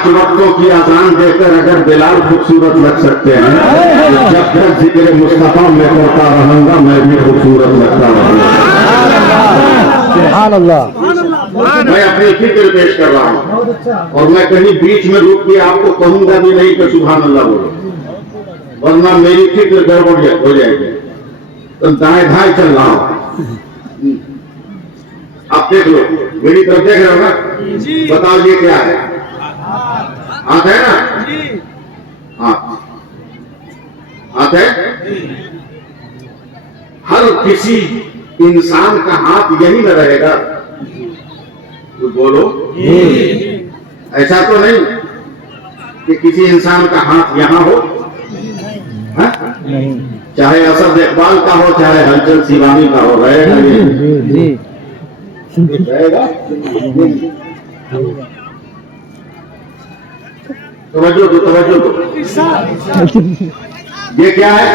5 वक्तों की अजान देकर अगर बिलाल खूबसूरत लग सकते हैं, तो जब तक जिक्र मुस्तफा में करता रहूंगा मैं भी खूबसूरत लगता रहूंगा। सुभान अल्लाह। मैं अपनी फिक्र पेश कर रहा हूँ और मैं कहीं बीच में रुक के आपको कहूंगा भी नहीं कि सुभान अल्लाह बोलो, वरना मेरी फिक्र गड़बड़ हो जाएगी। तो दाएं दाएं चल रहा हूं, आप देख लो, मेरी तरफ देख रहे हो ना, बताओ ये क्या है? हाथ है ना? हाथ है। हर किसी इंसान का हाथ यही न रहेगा, तो बोलो ऐसा तो नहीं कि किसी इंसान का हाथ यहां हो, चाहे असद इकबाल का हो, चाहे हलचल शिवानी का हो, रहेगा ये? रहेगा? तवज्जो दो, तवज्जो दो। ये क्या है?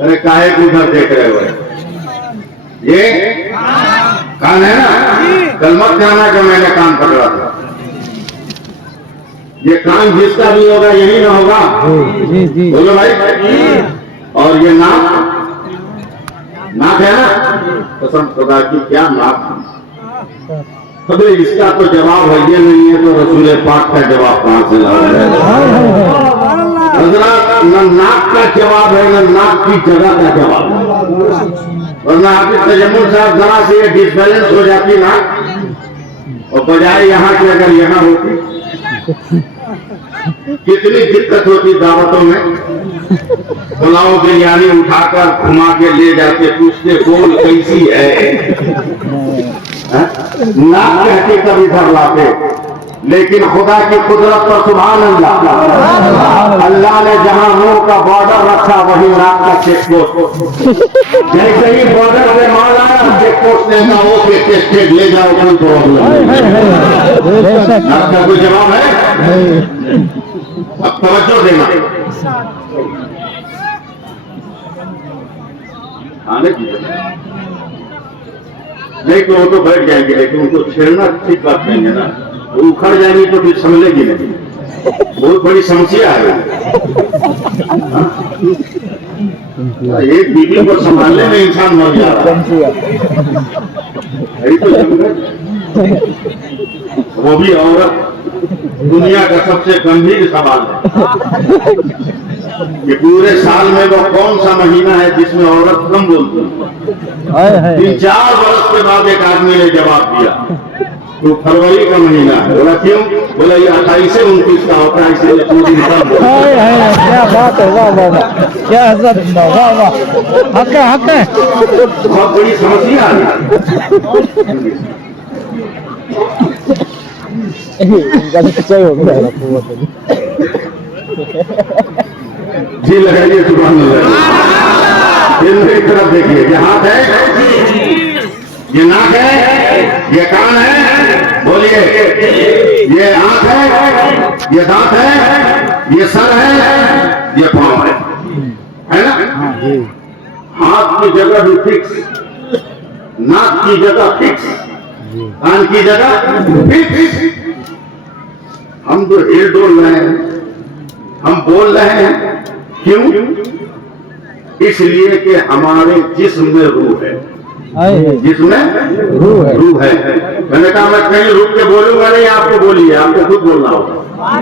अरे काहे को उधर देख रहे हो? ये कान है ना? कल मत कहना कि मैंने कान पकड़ा था। ये कान जिसका भी होगा यही ना होगा, बोलो भाई। और ये नाक, नाक है ना? कसम खुदा की क्या नाक? अबे इसका तो जवाब है, ये नहीं है तो रसूल पाक का जवाब कहां से लाओगे? हजरत, न नाक का जवाब है न नाक की जगह का जवाब है, वरना हाफिज तजम्मुल साहब जरा से ये डिसबैलेंस हो जाती ना, और बजाय यहाँ के अगर यहाँ होती, कितनी दिक्कत होती दावतों में। पुलाव बिरयानी उठाकर घुमा के ले जाते, पूछते बोल कैसी है, नाक कहते कभी इधर लाते। लेकिन खुदा की कुदरत पर सुभान अल्लाह, अल्लाह ने जहां मुंह का बॉर्डर रखा वही नाक का चेक पोस्ट। जैसे ही बॉर्डर पे माल आया, चेक पोस्ट देगा वो टेस्टेड ले जाओ, कोई प्रॉब्लम नहीं। नाक का कोई जवाब है? अब तवज्जो देना। नहीं तो वो तो बैठ जाएंगे, लेकिन उनको छेड़ना ठीक बात नहीं है ना, वो उखड़ जाएंगे तो फिर समझेगी नहीं, बहुत बड़ी समस्या है। एक बीवी को संभालने में इंसान मर जा रहा है, वो भी औरत दुनिया का सबसे गंभीर सवाल है कि पूरे साल में वो कौन सा महीना है जिसमें औरत कम बोलती है? 3-4 वर्ष के बाद एक आदमी ने जवाब दिया, तो फरवरी का महीना है। बोला क्यों? बोला ये 28 से 29 का होता है, इसलिए 2 दिन कम। क्या बात है, वाह वाह वाह, क्या हजरत, वाह वाह, हक है, हक है। बहुत बड़ी समस्या है। जी लगाइए सुभान अल्लाह। मेरी तरफ देखिए, ये हाथ है, ये नाक है, ये कान है, बोलिए, ये आंख है, ये दांत है, ये सर है, ये पांव है ना? हाथ की जगह भी फिक्स, नाक की जगह फिक्स, कान की जगह फिक्स। हम तो हिल डोल रहे हैं, हम बोल रहे हैं, क्यों? इसलिए कि हमारे जिस्म में रूह है, जिसमें रूह है। मैंने कहा मैं कहीं रुक के बोलूंगा नहीं, आपको बोलिए, आपको खुद बोलना होगा,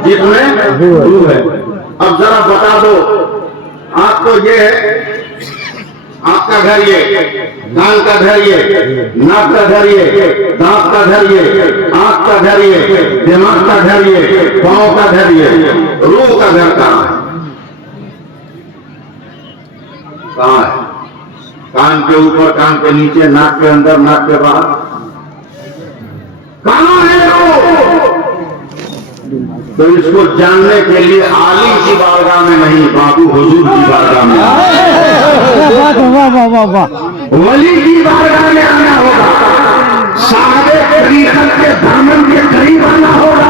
जिसमें रूह है। अब जरा बता दो, आपको ये है, आपका घर ये, कान का घर ये, नाक का घर ये, दांत का घर ये, आंख का घर ये, दिमाग का घर ये, पांव का घर ये, रूह का घर कहाँ है? कहाँ है? कान के ऊपर, कान के नीचे, नाक के अंदर, नाक के बाहर, कहाँ है रूह? तो इसको जानने के लिए आलिम की बारगाह में नहीं, बाबू हुजूर की बारगाह में, वली की बारगाह में आना होगा, साहबे तरीक़त के दामन के करीब आना होगा,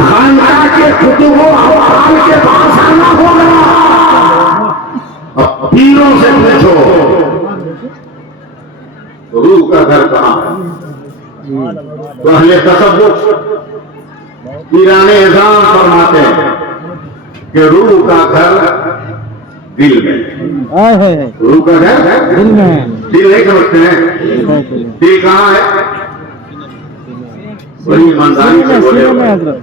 खानका के कुतुबों अहवाल के पास आना होगा। अब पीरों से पूछो रूह का घर कहाँ है? तो अहले तसव्वुफ ईरानी एहसान फरमाते हैं कि रूह का घर दिल में। आए है रूह का घर दिल में है। दिल नहीं समझते हैं। दिल कहाँ है? बड़ी ईमानदारी से बोले, सीने में हजरत।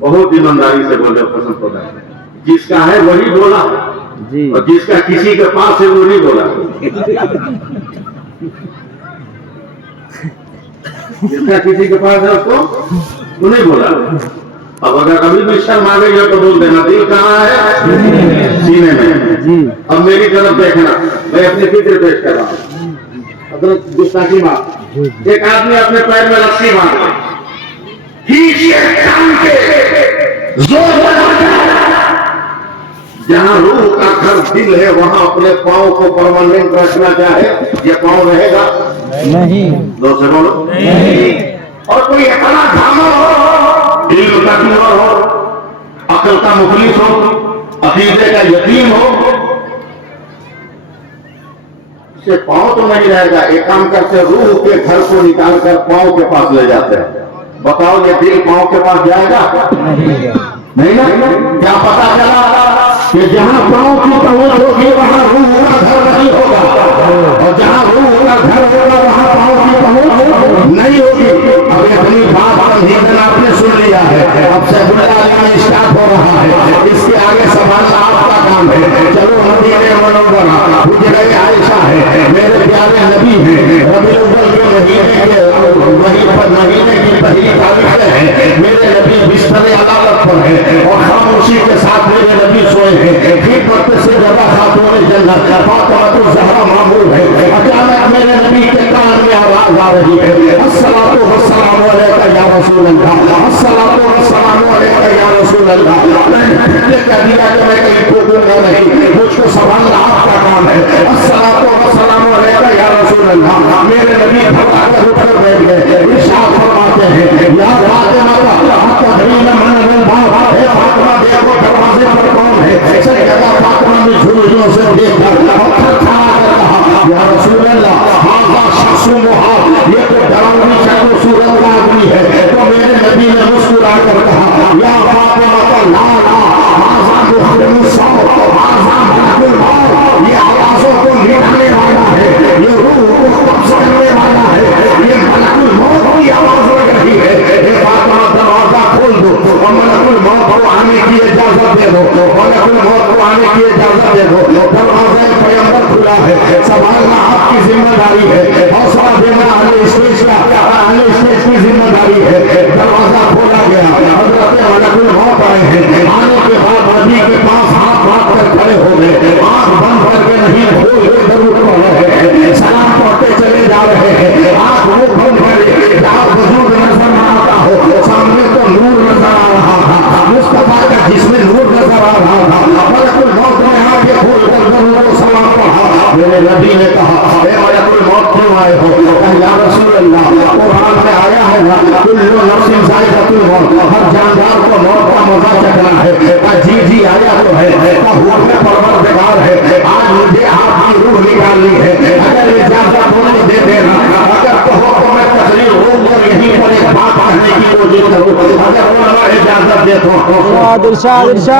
बहुत ईमानदारी से बोले पसंद होता है। जिसका है वही बोला जी और जिसका किसी के पास है वो नहीं बोला। जिसका किसी के पास है उसको वो नहीं बोला। अब अगर कभी भी शर्म आ गई हो तो बोल देना दिल कहाँ है? सीने में। जी अब मेरी तरफ देखना, मैं अपने फिक्र पेश कर रहा हूँ। अगर गुस्ताखी बात, एक आदमी अपने पैर में रस्सी बांध ले, खींचिए टांग के जोर लगाकर, जहां रूह का घर दिल है वहां अपने पांव को परमानेंट रखना चाहे, ये पांव रहेगा नहीं दो से बोलो नहीं। और कोई ऐसा धामा हो, इल्म का दीवार हो, अकल का मुखलिस हो, अकीदे का यतीम हो, से पांव तो नहीं रहेगा। एक काम करते, रूह के घर को निकालकर पांव के पास ले जाते हैं। बताओ ये दिल पांव के पास जाएगा? नहीं ना। क्या पता चला कि जहां पांव की पहुंच होगी वहां रूह का घर नहीं होगा, और जहां रूह का घर होगा वहां पांव की पहुंच नहीं होगी। अब अपनी बात तमहीदन आपने सुन लिया है, अब से स्टार्ट हो रहा है, इसके आगे संभालना आपका काम है। चलो मदीने मुनव्वरा, हुजरे आयशा है, मेरे प्यारे नबी हैं, रबीउल अव्वल के महीने के वही पर महीने की पहली तारीख है, मेरे नबी बिस्तर अदालत पर है और खामोशी के साथ मेरे नबी सोए हैं। ठीक वक्त से ज्यादा खातून जन्नत फातिमा ज़हरा मामूल है। अचानक मेरे नबी के कान में आवाज आ रही है, अस्सलातु वस्सलामु अलैका या रसूल अल्लाह, अस्सलातु वस्सलामु अलैका या रसूल अल्लाह। मैंने कह दिया कि मैं कहीं ठोकूंगा नहीं, मुझको संभालना आपका काम है। अस्सलातु वस्सलामु अलैका या रसूल अल्लाह। मेरे नबी घबरा कर उठकर बैठ गए। इरशाद फरमाते हैं, या फातिमा अतदरीन मन अल-बाब, हे फातिमा देखो दरवाजे पर कौन है? सैयदा फातिमा ने झुर्रियों से देखकर पत्थर खड़ा कर कहा, या रसूल अल्लाह, हाज़ा शख्सुन मुहाब, ये तो डरावनी शक्ल सूरत का आदमी है। तो मेरे नबी ने मुस्कुरा कर कहा, या फातिमा ला ला, हाज़ा मुखरिमुस सौत, हाज़ा मलकुल मौत, ये आवाज़ों को मिटाने वाला है, ये रूह को कब्ज़ करने वाला है, ये मलकुल मौत की आवाज़ लग रही है। हे फातिमा दरवाजा खोल दो और मलकुल मौत को आने की इजाजत दे दो, मलकुल मौत को आने की इजाजत दे दो। दरवाजा पैगंबर खुला है, संभालना आपकी जिम्मेदारी है, हौसला देना अहले स्टेज की जिम्मेदारी है। दरवाजा खोला गया, हज़रत मलकुल मौत आए हैं। आने के बाद नबी के पास हाथ बांध कर खड़े हो गए, आंख बंद करके नहीं खोल के दरूद पढ़ रहे हैं, सलाम पढ़ते चले जा रहे हैं। आंख मुंह बंद करे, जहां वजूद नजर न आता हो, सामने तो नूर नजर आ रहा था, मुस्तफा का जिसमें नूर नजर आ रहा था। मलकुल मौत ने आगे खोल कर दरूद और सलाम पढ़ा। मेरे नबी ने कहा, हे मलकुल मौत क्यों आए हो? या रसूल अल्लाह, कुरान में आया है ना, कुल्लु नफ्सिन ज़ाइक़तुल मौत, हर जानदार को मौत का मजा चखना है। जी जी आया तो है, हुक्म परवरदिगार है, आज मुझे आपकी रूह निकालनी है, अगर इजाजत हो तो दे देना, अगर कहो तो मैं तकरीर हूँ और यहीं पर एक बात कहने की कोशिश करूँ, अगर वो इजाजत दे तो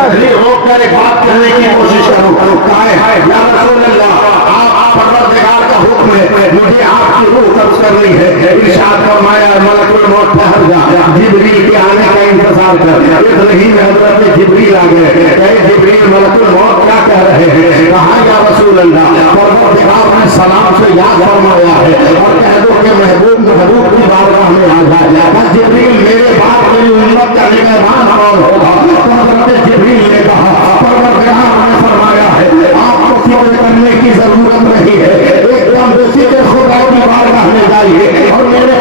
तकरीर होकर एक बात कहने की कोशिश करूँ। काहे है या रसूल अल्लाह, आप परवरदिगार का हुक्म है, मुझे आपकी रूह कब्ज़ कर रही है। इरशाद फरमाया, मलकुल मौत ठहर जा, जिब्रील के आने का इंतजार कर। इतने ही में हज़रत जिब्रील आ गए। कहे जिब्रील, मलकुल मौत क्या कह रहे हैं? कहा, या रसूल अल्लाह, परवरदिगार ने सलाम से याद फरमाया है और कह दो कि महबूब की बारगाह में आ जाए। जिब्रील, मेरे बाद मेरी उम्मत का निगहबान कौन होगा? हज़रत जिब्रील ने कहा, परवरदिगार ने फरमाया है, आपको फिक्र करने की जरूरत नहीं है, एकदम बेफिक्र खुदा की बारगाह में जाइए और मेरे